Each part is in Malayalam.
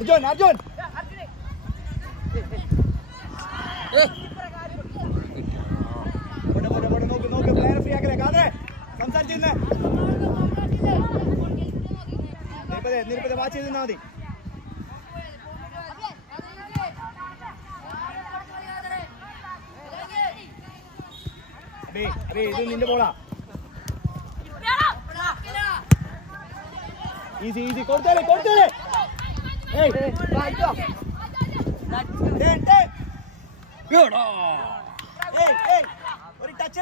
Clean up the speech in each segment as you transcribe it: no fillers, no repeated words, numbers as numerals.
Arjun. നോക്ക് പ്ലെയർ ഫ്രീ ആക്കലേ കാതേ സംസാരിച്ചിരുന്നേ നിരുപതെ വാച്ച് ചെയ്ത് നിന്നാ മതി. അബി ഇത് നിന്റെ ബോളാ. ഈസി കൊടുത്തേലേ ഒരു ടച്ച്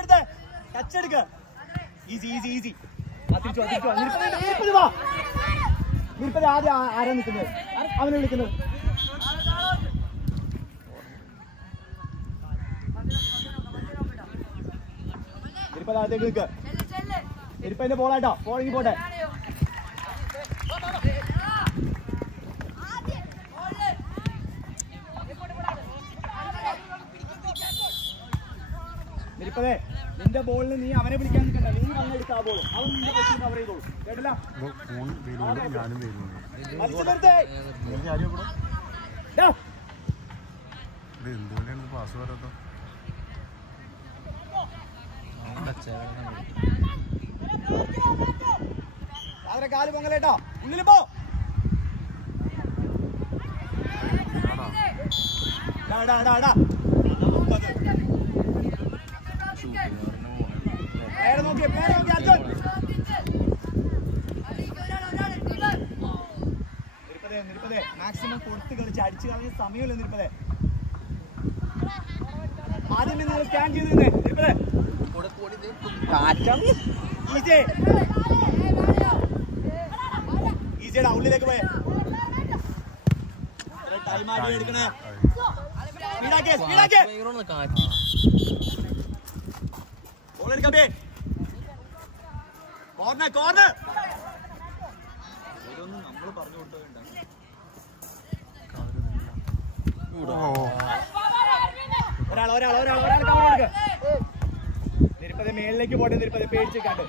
എടുക്ക. ഈസി നിരുപതി ആദ്യം ആരാ നിൽക്കുന്നത്? അവനെ വിളിക്കുന്നത്. നിരുപതി ആദ്യത്തേക്ക് നിൽക്കുക. നിരുപതിന്റെ ബോളായിട്ടോ, ബോളിങ് പോട്ടെ. നിരുപതേ നിന്റെ ബോളിന് നീ അവനെ വിളിക്കാൻ നിൽക്കണ്ട. നീ വന്നെടുത്ത ആ ബോൾ അവൻ നിന്റെ പൊസിഷൻ കവർ ചെയ്തോളൂ. കേട്ടില്ല? അതിനെ കാല് പൊങ്ങലേട്ടോ. ഉള്ളിൽ പോ. നിരുപതേ മാക്സിമം കൊടുത്ത് കളിച്ച് അടിച്ചു കളഞ്ഞ സമയമല്ല നിരുപതേ. ആദ്യമേ നിങ്ങൾ സ്കാൻ ചെയ്ത് നിന്നേ. നിരുപതേ ഈസിയുടെ ഉള്ളിലേക്ക് പോയേ. ടൈം ആദ്യം എടുക്കണേ. സ്പീഡാക്കേ ബോൾ എടുക്കേ. കോർണർ ഇതൊന്നും നമ്മൾ പറഞ്ഞു കൊടുത്ത വേണ്ട. ഒരാൾ നിരുപതി മേളിലേക്ക് പോട്ടെ. നിരുപതി പേടിച്ച് കണ്ട്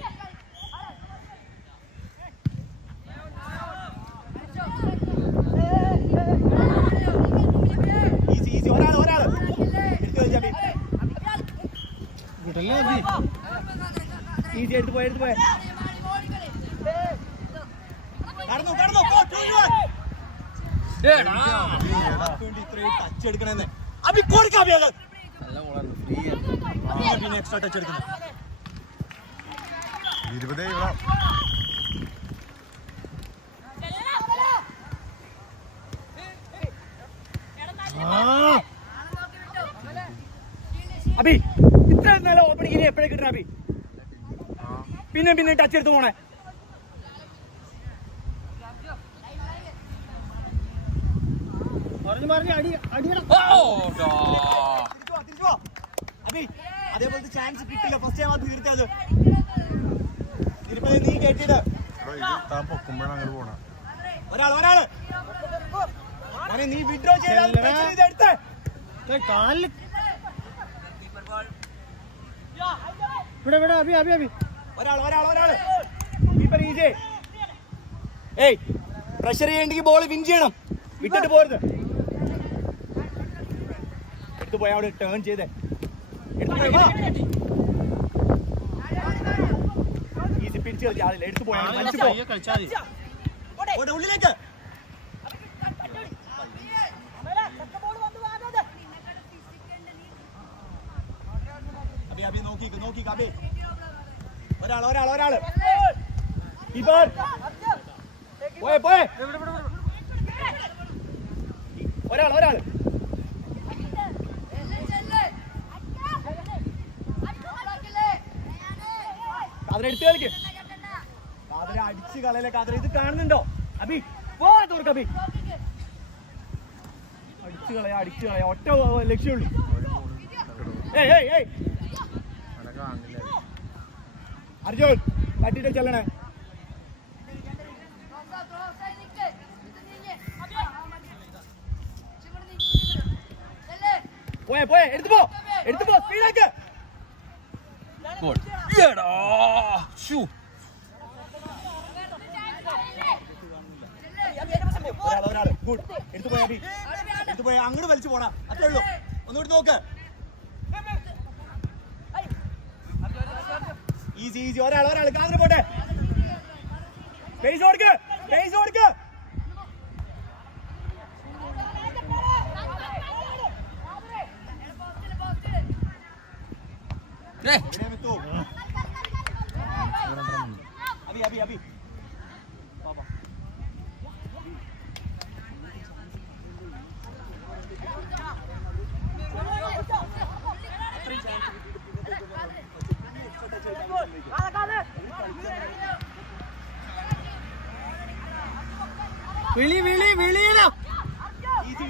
ഈസി ഒരാൾ ഈസി എടുത്ത് പോയ കടന്നു ടച്ച് എടുക്കണെന്ന് അഭി കൊടുക്കാം. പിന്നെ എക്സ്ട്രാ ടച്ച് എടുക്കുന്നു. അഭി ഇത്ര നല്ല ഓപ്പണിംഗ് ഇനി എപ്പോഴേ കിട്ടണം അഭി? പിന്നെ ടച്ച് എടുത്ത് പോണേ. അഭി അതേപോലത്തെ ചാൻസ് കിട്ടില്ല. ഫസ്റ്റ് ടൈം അത് തീർത്തത്. തിരുപ്പതി നീ കേട്ടിട്ട് ഒരാള് നീ വിഡ്രോ ചെയ്തെടുത്ത് ഒരാള് ഏയ് പ്രഷർ ചെയ്യണ്ടെങ്കിൽ ബോൾ വിൻ ചെയ്യണം. വിട്ടിട്ട് പോരുത്. എടുത്തു പോയാ അവിടെ ടേൺ ചെയ്തേ. ഈസി പിടിച്ച് കളിച്ച ആളില്ല. എടുത്തു പോയാ ഉള്ളിലേക്ക്. അഭി നോക്കി അഭി ഒരാള് പോയെ ഒരാള് അതിനെടുത്ത് കളിക്ക്. അതിനെ അടിച്ച് കളയിലെ കാതൽ ഇത് കാണുന്നുണ്ടോ അഭി? പോർക്ക് അഭി അടിച്ചു കളയാ ഒറ്റ ലക്ഷ്യമുള്ളൂ. അർജുൻ തട്ടിട്ട് ചെല്ലണേ. പോയെ എടുത്തു പോ സ്പീഡാക്ക്. ഒരാള് ഗുഡ് എടുത്തു പോയാ എടുത്തു പോയാ അങ്ങോട്ട് വലിച്ചു പോണ അത്രേ ഉള്ളൂ ഒന്നുകൂടി നോക്ക് ഈസി ഒരാൾ കാതിന് പോട്ടെ പേസ് കൊടുക്ക് അബി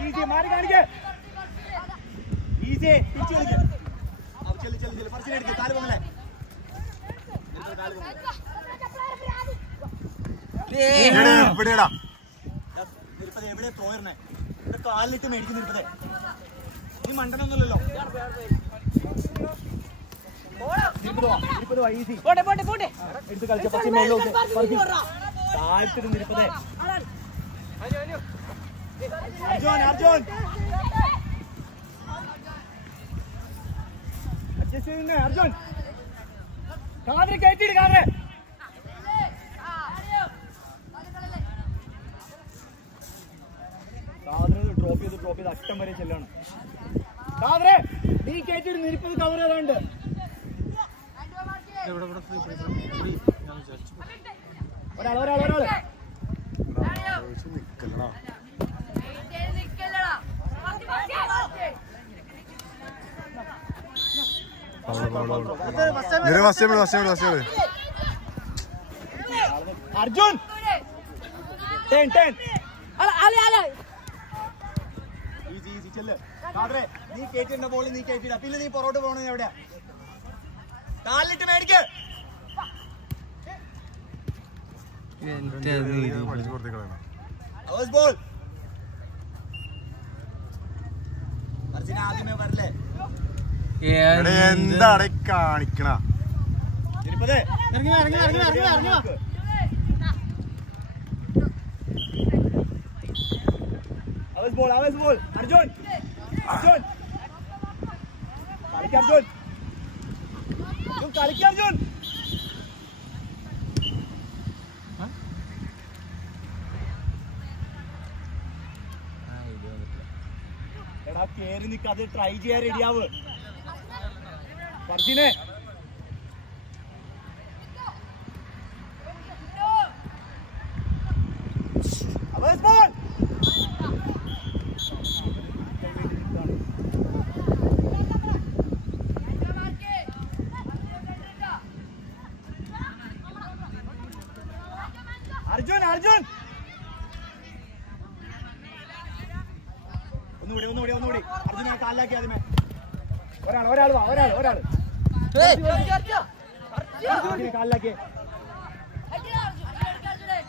ഈസി മാറി കാണിക്ക് ഈസി ചെല്ല് ഫർസിനെ എടുക്ക് കാല് പോകണേ എവിടെ പോയിരുന്നേ ഇവിടെ കാലിലിട്ട് മേടിക്കും നിൽപ്പതേ നീ മണ്ടനൊന്നുമില്ലല്ലോ എടുത്ത് കളിച്ച പക്ഷേ മേലോട്ട് താഴ്ത്തിട്ട് നിൽപ്പതേ അർജുൻ അഡ്ജസ്റ്റ് ചെയ്യുന്നേ അർജുൻ കാതിരി കയറ്റിയിട്ട് കാതരെ ഡ്രോപ്പ് ചെയ്ത് അറ്റം വരെ ചെല്ലാണ് കാതരെ നീ കയറ്റിയിട്ട് നിൽപ്പത് കവർ ചെയ്താണ്ട് ഒരാള് അർജുൻ 10 ഈസി ചെല്ല് കാതരെ നീ കേറ്റിണ്ട ബോളിൽ നീ കേറ്റിട പിന്നെ നീ പുറകോട്ട് പോകണ എവിടെയാ കാലിട്ട് മേടിക്ക് ബോൾ ആദ്യമേ വരല്ലേ എന്താണ് കാണിക്കണ ബോൾ അർജുൻ കളിക്ക് അർജുൻ എടാ കേറി നിൽക്കാതെ ട്രൈ ചെയ്യാൻ റെഡിയാവ് ഫർസിനെ അർജുൻ ഒന്നുകൂടി അർജുനെ കാലിലാക്കി ആദ്യമേ ഒരാൾ കാലിലാക്കി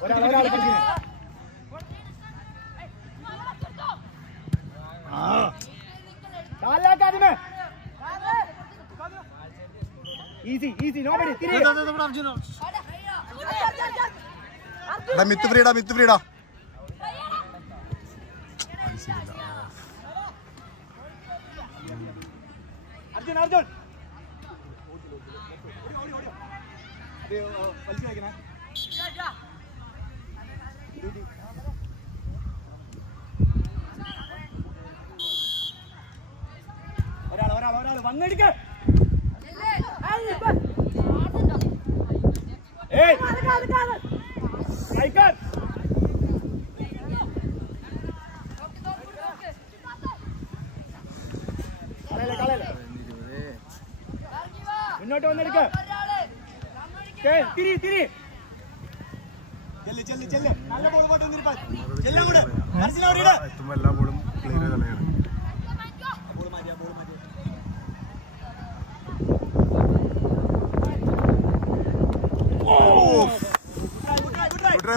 ഒരാൾ കാലിലാക്കാതിമേ ഈസി നോബഡി മിത്ത് ഫ്രീടാ അർജുൻ വലിച്ചു വയ്ക്കണേ ഒരാൾ വന്നെടുക്ക മുന്നോട്ട് വന്നെടുക്ക തിരി ചെല്ല് നല്ല ബോൾ പോട്ട് ചെല്ലാം കൂടെ എല്ലാ ബോളും ക്ലിയർ തന്നെയാണ്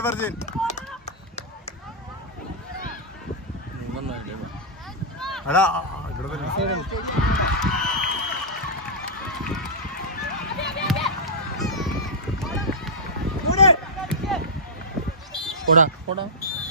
Virgin. Ada, Udah.